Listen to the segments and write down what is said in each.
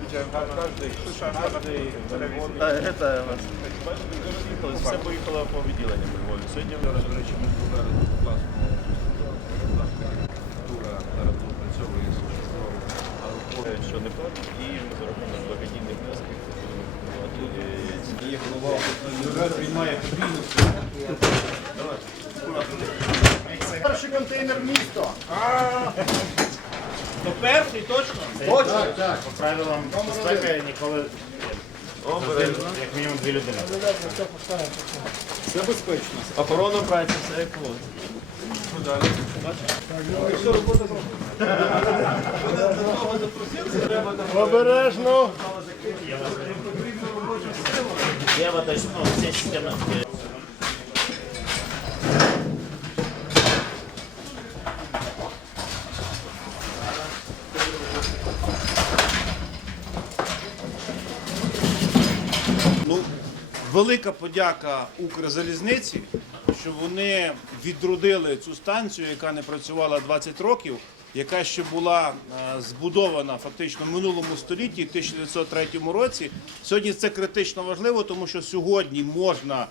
Widziałem każdy, słyszałem każdy telefon. Вас. Все поїхало по відділенням у Львові. Сьогодні до речі, ми таку класну тура зараз допрацьовує говорять, що не платить, і ми рахунок благодійних внесків будемо купувати Є голова приймає подвійну Перший контейнер місто. То перший точно? Точно? По правилам безпеки ніколи як мінімум дві людини. Це безпечно. Охорона праці, все як було. Обережно. Єва точно вся системи. Ну, велика подяка Укрзалізниці, що вони відродили цю станцію, яка не працювала 20 років, яка ще була е, збудована фактично в минулому столітті, 1903 році. Сьогодні це критично важливо, тому що сьогодні можна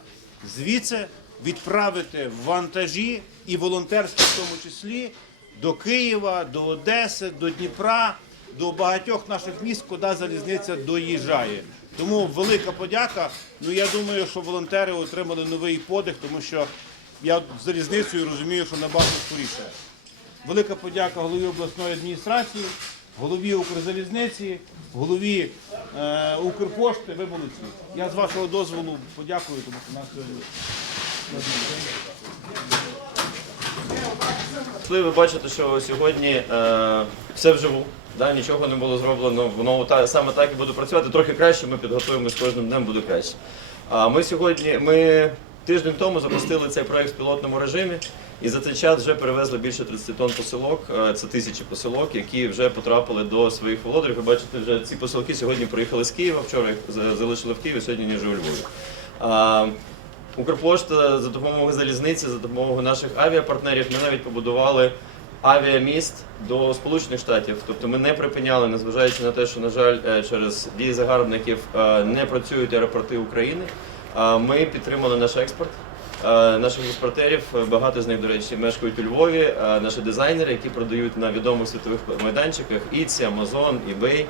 звідси відправити вантажі і волонтерські в тому числі до Києва, до Одеси, до Дніпра, до багатьох наших міст, куди залізниця доїжджає. Тому велика подяка. Ну я думаю, що волонтери отримали новий подих, тому що я залізницею розумію, що набагато скоріше. Велика подяка голові обласної адміністрації, голові Укрзалізниці, голові е, Укрпошти. Ви. Я з вашого дозволу подякую, тому що нас сьогодні. Коли ви бачите, що сьогодні е, все вживу, да, нічого не було зроблено, воно та, саме так і буде працювати. Трохи краще, ми підготуємо з кожним днем буде краще. А ми сьогодні, ми тиждень тому запустили цей проект в пілотному режимі, і за цей час вже перевезли більше 30 тонн посилок. Е, Це тисячі посилок, які вже потрапили до своїх володарів. Ви бачите, вже ці посилки сьогодні приїхали з Києва. Вчора їх залишили в Києві, сьогодні ніж у Львові. Укрпошта за допомогою залізниці, за допомогою наших авіапартнерів, ми навіть побудували авіаміст до Сполучених Штатів. Тобто ми не припиняли, незважаючи на те, що, на жаль, е, через дії загарбників е, не працюють аеропорти України. Ми підтримали наш експорт. Е, Наших експортерів, е, багато з них, до речі, мешкають у Львові. Е, Наші дизайнери, які продають на відомих світових майданчиках, Etsy, Amazon, eBay.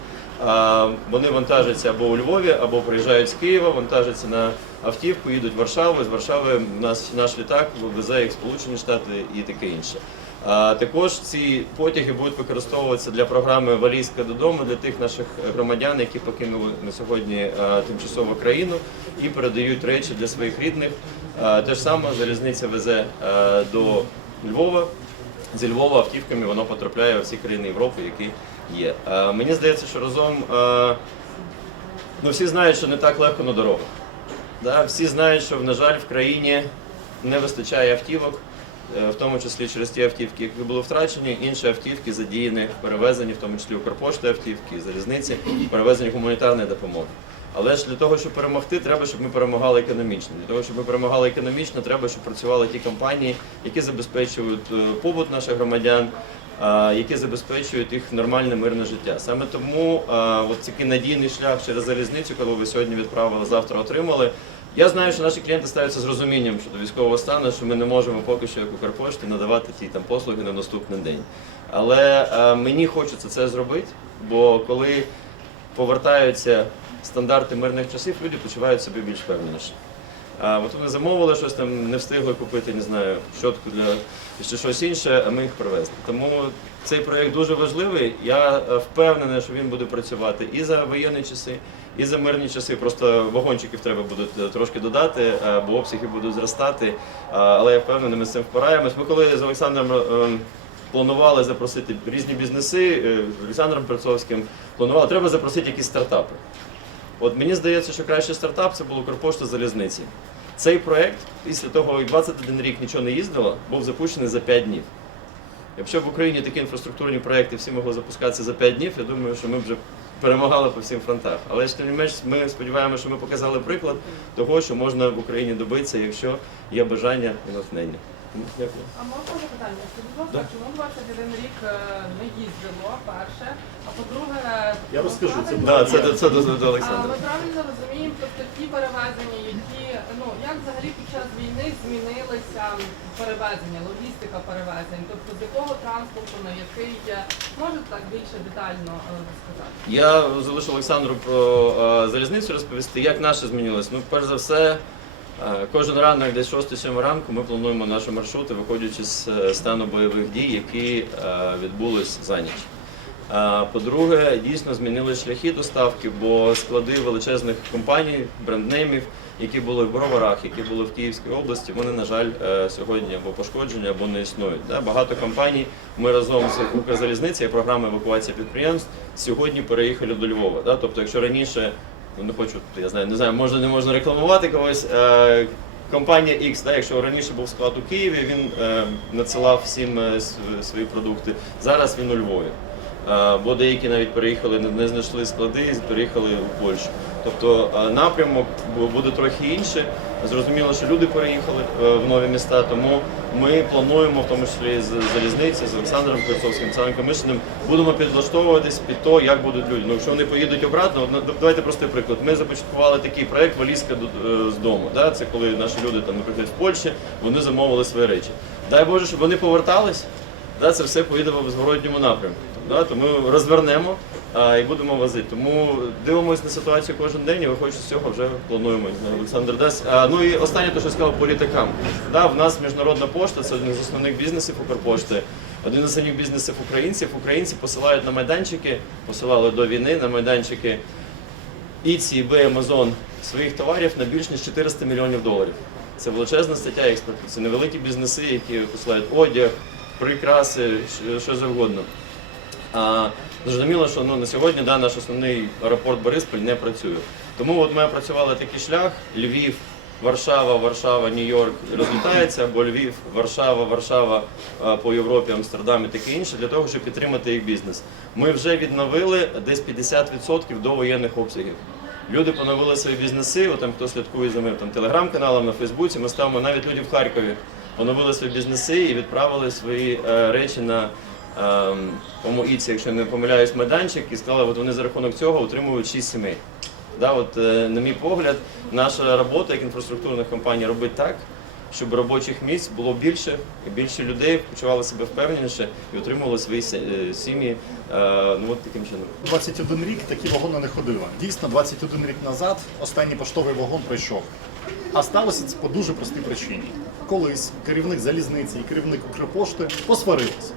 Вони вантажаться або у Львові, або приїжджають з Києва, вантажаться на автівку, їдуть в Варшаву. З Варшави наш, наш літак везе їх Сполучені Штати і таке інше. А також ці потяги будуть використовуватися для програми Валізка додому для тих наших громадян, які покинули на сьогодні тимчасово країну і передають речі для своїх рідних. Е, Те ж саме залізниця везе е, до Львова. Зі Львова автівками воно потрапляє у всі країни Європи, які є. Е, Мені здається, що разом ну, всі знають, що не так легко на дорогах. Да? Всі знають, що, на жаль, в країні не вистачає автівок, в тому числі через ті автівки, які були втрачені, інші автівки задіяні в перевезенні, в тому числі Укрпошти автівки, залізниці, в перевезенні гуманітарної допомоги. Але ж для того, щоб перемогти, треба, щоб ми перемагали економічно. Для того, щоб ми перемагали економічно, треба, щоб працювали ті компанії, які забезпечують е, побут наших громадян, е, які забезпечують їх нормальне мирне життя. Саме тому е, от такий надійний шлях через залізницю, коли ви сьогодні відправили, завтра отримали. Я знаю, що наші клієнти ставляться з розумінням щодо військового стану, що ми не можемо поки що як Укрпошті надавати ті там послуги на наступний день. Але мені хочеться це зробити, бо коли повертаються стандарти мирних часів, люди почувають себе більш впевненіше. А от вони замовили щось там, не встигли купити, не знаю, щотку для чи щось інше, а ми їх привезли. Тому цей проєкт дуже важливий. Я е, впевнений, що він буде працювати і за воєнні часи, і за мирні часи. Просто вагончиків треба буде е, трошки додати, е, бо обсяги будуть зростати. Але я впевнений, ми з цим впораємось. Ми коли з Олександром. е, Планували запросити різні бізнеси з Олександром Перцовським. Планували, треба запросити якісь стартапи. От мені здається, що кращий стартап це був Укрпошта залізниці. Цей проект, після того, як 21 рік нічого не їздило, був запущений за 5 днів. Якщо в Україні такі інфраструктурні проекти всі могли запускатися за 5 дів, я думаю, що ми б вже перемагали по всім фронтах. Але ж тим не менш, ми сподіваємося, що ми показали приклад того, що можна в Україні добитися, якщо є бажання і натхнення. Дякую. А можна запитання? Скажіть, будь ласка, чому 21 рік не їздило, перше, а по-друге, Я розкажу, це правильно- Да, це, це, це до, до А Олександра. ми правильно розуміємо, тобто ті перевезення, які ну як взагалі під час війни змінилися перевезення, логістика перевезень, тобто з якого транспорту на який є, можете так більше детально е, розказати? Я залишу Олександру про е, залізницю розповісти, як наше змінилось. Ну, перш за все, е, кожен ранок, десь 6-7 ранку, ми плануємо наші маршрути, виходячи з е, стану бойових дій, які е, відбулись за ніч. По-друге, дійсно змінили шляхи доставки, бо склади величезних компаній, бренднеймів, які були в Броварах, які були в Київській області, вони, на жаль, е, сьогодні або пошкоджені, або не існують. Багато компаній ми разом з Укрзалізницею, програма евакуації підприємств, сьогодні переїхали до Львова. Тобто, якщо раніше, ну не хочу, я знаю, не знаю, можна не можна рекламувати когось. Е, Компанія X, да, якщо раніше був склад у Києві, він е, надсилав всім е, свої продукти. Зараз він у Львові. Е, бо деякі навіть переїхали, не- знайшли склади і переїхали у Польщу. Тобто е, напрямок буде трохи інший. Зрозуміло, що люди переїхали е, в нові міста, тому ми плануємо, в тому числі з залізниці, з Олександром Кольцовським, Олександром Комишиним, будемо підлаштовуватись під те, як будуть люди. Ну, якщо вони поїдуть обратно, давайте простий приклад. Ми започаткували такий проект Валізка з дому. Да? Це коли наші люди там, наприклад, в Польщі, вони замовили свої речі. Дай Боже, щоб вони повертались, да, це все поїде в зворотньому напрямку. Да, то ми розвернемо а, і будемо возити. Тому дивимося на ситуацію кожен день і виходячи з цього вже плануємо. Олександр дасть. А, ну і останнє, те, що сказав по літакам. Да, в нас міжнародна пошта, це один з основних бізнесів Укрпошти. Один з основних бізнесів українців. Українці посилають на майданчики, посилали до війни на майданчики Іці, eBay, Amazon своїх товарів на більш ніж 400 мільйонів доларів. Це величезна стаття експорту. Це невеликі бізнеси, які посилають одяг, прикраси, що завгодно. А, зрозуміло, що ну, на сьогодні да, наш основний аеропорт Бориспіль не працює. Тому от ми опрацювали такий шлях: Львів, Варшава, Варшава, Нью-Йорк розлітається, або Львів, Варшава, Варшава по Європі, Амстердам і таке інше, для того, щоб підтримати їх бізнес. Ми вже відновили десь 50% до воєнних обсягів. Люди поновили свої бізнеси, от там хто слідкує за моїм телеграм-каналом на Фейсбуці. Ми ставимо навіть люди в Харкові, поновили свої бізнеси і відправили свої е, речі на ем, по-моєму, якщо не помиляюсь, майданчик, і сказали, от вони за рахунок цього утримують 6 сімей. Да, от, е, на мій погляд, наша робота як інфраструктурних компаній робить так, щоб робочих місць було більше, і більше людей почували себе впевненіше і отримували свої е, сім'ї е, ну, от таким чином. 21 рік такі вагони не ходили. Дійсно, 21 рік назад останній поштовий вагон прийшов. А сталося це по дуже простій причині. Колись керівник залізниці і керівник Укрпошти посварилися.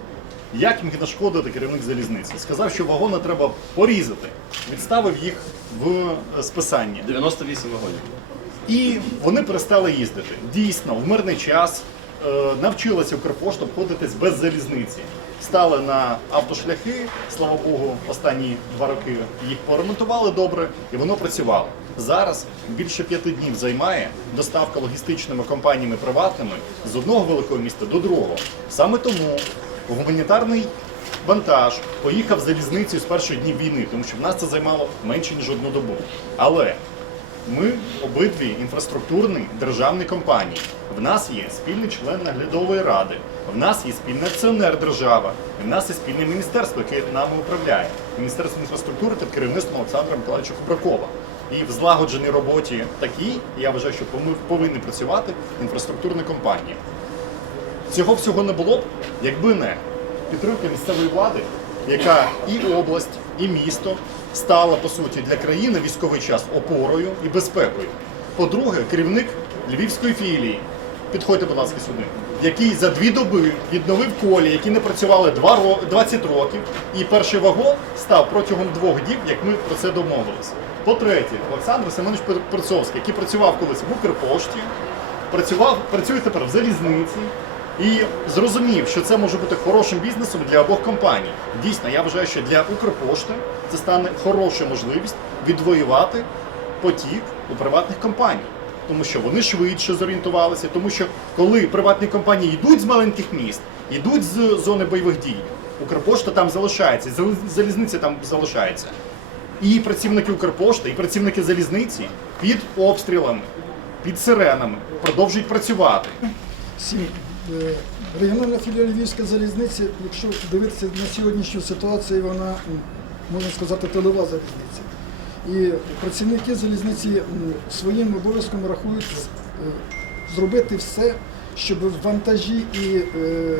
Як міг нашкодити керівник залізниці? Сказав, що вагони треба порізати. Відставив їх в е, списання. 98 вагонів. І вони перестали їздити. Дійсно, в мирний час е, навчилася Укрпошта обходитись без залізниці. Стали на автошляхи, слава Богу, останні два роки їх поремонтували добре, і воно працювало. Зараз більше п'яти днів займає доставка логістичними компаніями приватними з одного великого міста до другого. Саме тому гуманітарний вантаж поїхав залізницею з перших днів війни, тому що в нас це займало менше ніж одну добу. Але ми обидві інфраструктурні державні компанії. В нас є спільний член наглядової ради, в нас є спільний акціонер держава, в нас є спільне міністерство, яке нами управляє. Міністерство інфраструктури під керівництвом Олександра Миколаївича Кубракова. І в злагодженій роботі такій, я вважаю, що повинні працювати інфраструктурні компанії. Цього всього не було б, якби не підтримка місцевої влади, яка і область, і місто стала по суті для країни військовий час опорою і безпекою. По-друге, керівник львівської філії, підходьте, будь ласка, сюди, який за дві доби відновив колі, які не працювали 20 років, і перший вагон став протягом двох діб, як ми про це домовилися. По-третє, Олександр Семенович Перцовський, який працював колись в Укрпошті, працював, працює тепер в залізниці і зрозумів, що це може бути хорошим бізнесом для обох компаній. Дійсно, я вважаю, що для Укрпошти це стане хороша можливість відвоювати потік у приватних компаній. Тому що вони швидше зорієнтувалися, тому що коли приватні компанії йдуть з маленьких міст, йдуть з зони бойових дій, Укрпошта там залишається, зал- залізниця там залишається. І працівники Укрпошти, і працівники залізниці під обстрілами, під сиренами продовжують працювати. Е, Регіональна філія Львівської залізниці, якщо дивитися на сьогоднішню ситуацію, вона, можна сказати, тилова залізниця. І працівники залізниці своїм обов'язком рахують е, зробити все, щоб вантажі і е,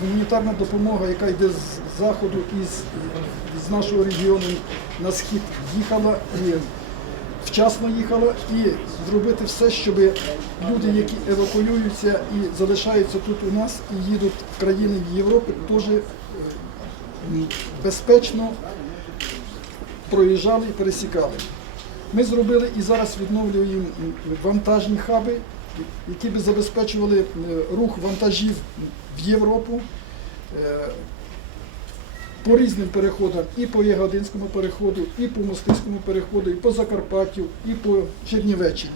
гуманітарна допомога, яка йде з заходу і з нашого регіону на схід, їхала і вчасно їхала і зробити все, щоб люди, які евакуюються і залишаються тут у нас і їдуть в країни Європи, теж е, безпечно проїжджали і пересікали. Ми зробили і зараз відновлюємо вантажні хаби, які би забезпечували е, рух вантажів в Європу. По різним переходам, і по Ягодинському переходу, і по Мостиському переходу, і по Закарпаттю, і по Чернівеччині.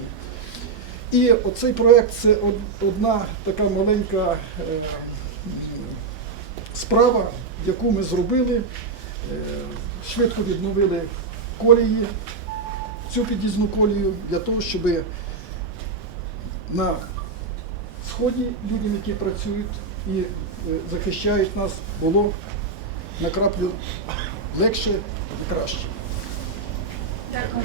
І оцей проєкт це одна така маленька е, справа, яку ми зробили. Е, Швидко відновили колії, цю під'їзну колію для того, щоб на сході людям, які працюють і е, захищають нас, було на краплю легше і краще. Давний